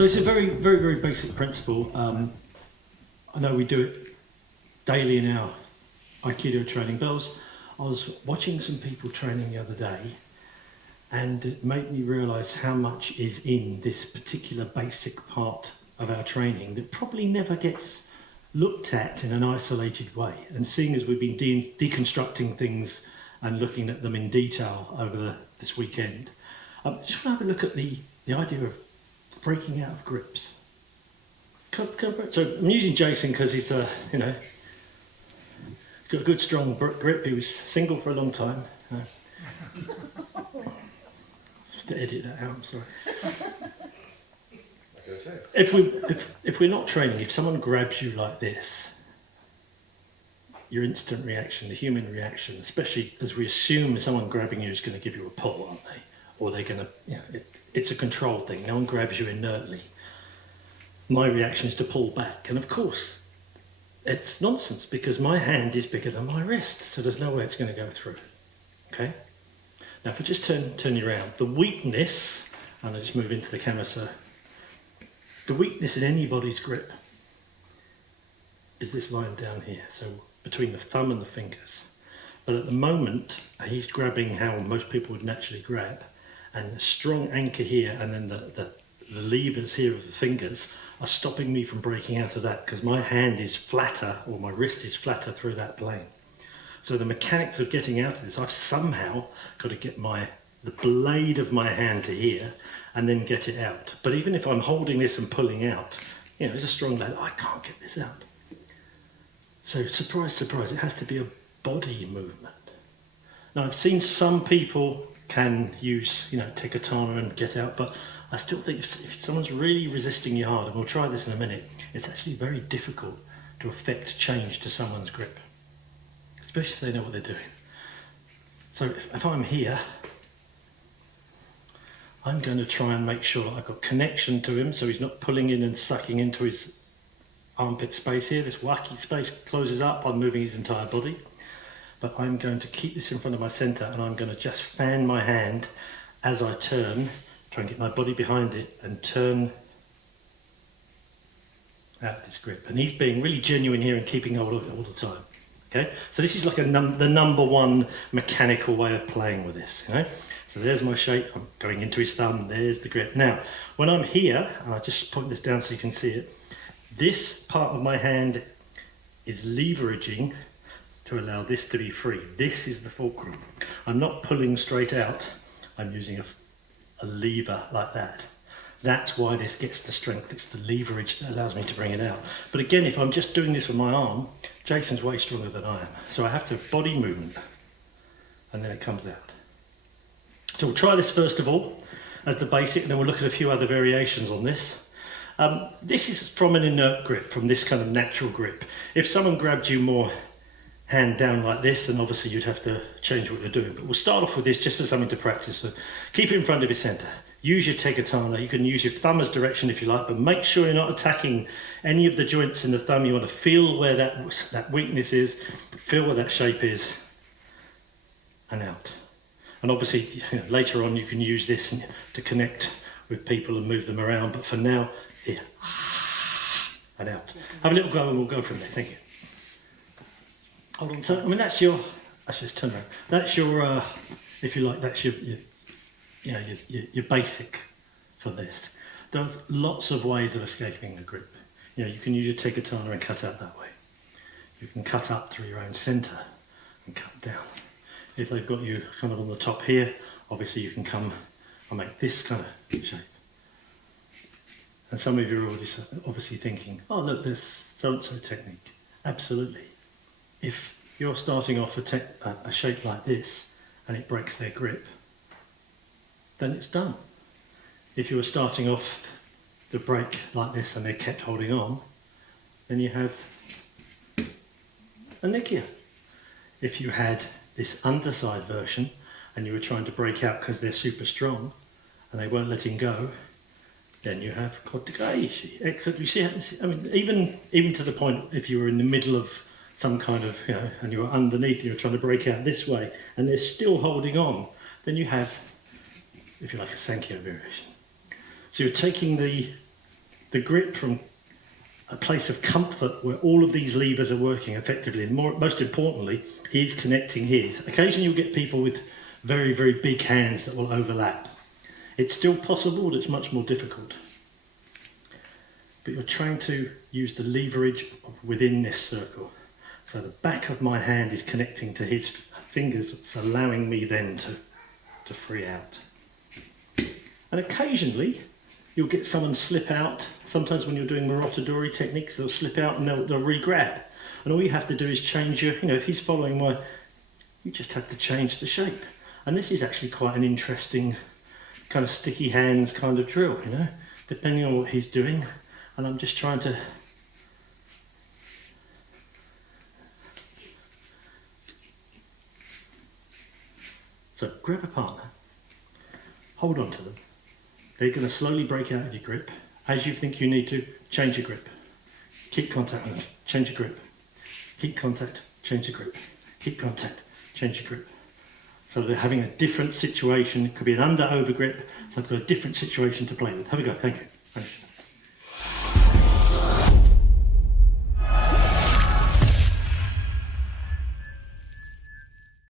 So it's a very basic principle. I know we do it daily in our Aikido training, but I was watching some people training the other day, and it made me realise how much is in this particular basic part of our training that probably never gets looked at in an isolated way. And seeing as we've been deconstructing things and looking at them in detail over this weekend, I just want to have a look at the idea of breaking out of grips. So I'm using Jason because he's got a good strong grip. He was single for a long time. Just to edit that out, I'm sorry. If we're not training, if someone grabs you like this, your instant reaction, the human reaction, especially as we assume someone grabbing you is going to give you a pull, aren't they? Or they're going to, it's a control thing. No one grabs you inertly. My reaction is to pull back. And of course, it's nonsense because my hand is bigger than my wrist. So there's no way it's going to go through. Okay? Now if I just turn you around, the weakness, and I just move into the camera, so the weakness in anybody's grip is this line down here, so between the thumb and the fingers. But at the moment, he's grabbing how most people would naturally grab, and the strong anchor here, and then the levers here of the fingers are stopping me from breaking out of that because my hand is flatter, or my wrist is flatter through that plane. So the mechanics of getting out of this, I've somehow got to get the blade of my hand to here and then get it out. But even if I'm holding this and pulling out, there's a strong leg, I can't get this out. So surprise, surprise, it has to be a body movement. Now I've seen some people can use, take a katana and get out, but I still think if someone's really resisting you hard, and we'll try this in a minute, it's actually very difficult to affect change to someone's grip, especially if they know what they're doing. So if I'm here, I'm going to try and make sure that I've got connection to him so he's not pulling in and sucking into his armpit space here. This wacky space closes up, I'm moving his entire body. But I'm going to keep this in front of my centre and I'm going to just fan my hand as I turn, try and get my body behind it and turn out this grip. And he's being really genuine here and keeping hold of it all the time. Okay, so this is like the number one mechanical way of playing with this. So there's my shape, I'm going into his thumb, there's the grip. Now, when I'm here, and I'll just point this down so you can see it, this part of my hand is leveraging to allow this to be free. This is the fulcrum. I'm not pulling straight out, I'm using a lever like that. That's why this gets the strength, it's the leverage that allows me to bring it out. But again, if I'm just doing this with my arm, Jason's way stronger than I am. So I have to have body movement, and then it comes out. So we'll try this first of all as the basic, and then we'll look at a few other variations on this. This is from an inert grip, from this kind of natural grip. If someone grabbed you more hand down like this, then obviously you'd have to change what you're doing. But we'll start off with this just for something to practice. So keep it in front of your centre. Use your tegatana. You can use your thumb as direction if you like, but make sure you're not attacking any of the joints in the thumb. You want to feel where that weakness is, feel where that shape is, and out. And obviously, later on you can use this to connect with people and move them around, but for now, here, and out. Have a little go and we'll go from there. Thank you. Hold on. So, that's your, let's just turn around. That's your, if you like, that's your basic for this. There's lots of ways of escaping the grip. You can use your tegatana and cut out that way. You can cut up through your own centre and cut down. If they've got you kind of on the top here, obviously you can come and make this kind of shape. And some of you are already obviously thinking, oh look, there's so-and-so technique. Absolutely. If you're starting off a shape like this and it breaks their grip, then it's done. If you were starting off the break like this and they kept holding on, then you have a Nikia. If you had this underside version and you were trying to break out because they're super strong and they weren't letting go, then you have Kotegaishi. Excellent. You see, even to the point if you were in the middle of some kind of, and you were underneath and you were trying to break out this way and they're still holding on, then you have, if you like, a Sankyo variation. So you're taking the the grip from a place of comfort where all of these levers are working effectively, and most importantly, he's connecting his. Occasionally you'll get people with very, very big hands that will overlap. It's still possible, but it's much more difficult. But you're trying to use the leverage within this circle. So the back of my hand is connecting to his fingers, it's allowing me then to free out. And occasionally you'll get someone slip out. Sometimes when you're doing Marotadori techniques, they'll slip out and they'll re-grab. And all you have to do is change your, if he's following you just have to change the shape. And this is actually quite an interesting kind of sticky hands kind of drill, depending on what he's doing. And I'm just trying to so grab a partner, hold on to them. They're going to slowly break out of your grip. As you think you need to, change your grip. Keep contact with them, change your grip. Keep contact, change your grip. Keep contact, change your grip. So they're having a different situation. It could be an under-over grip, so they've got a different situation to play with. Have a go, thank you.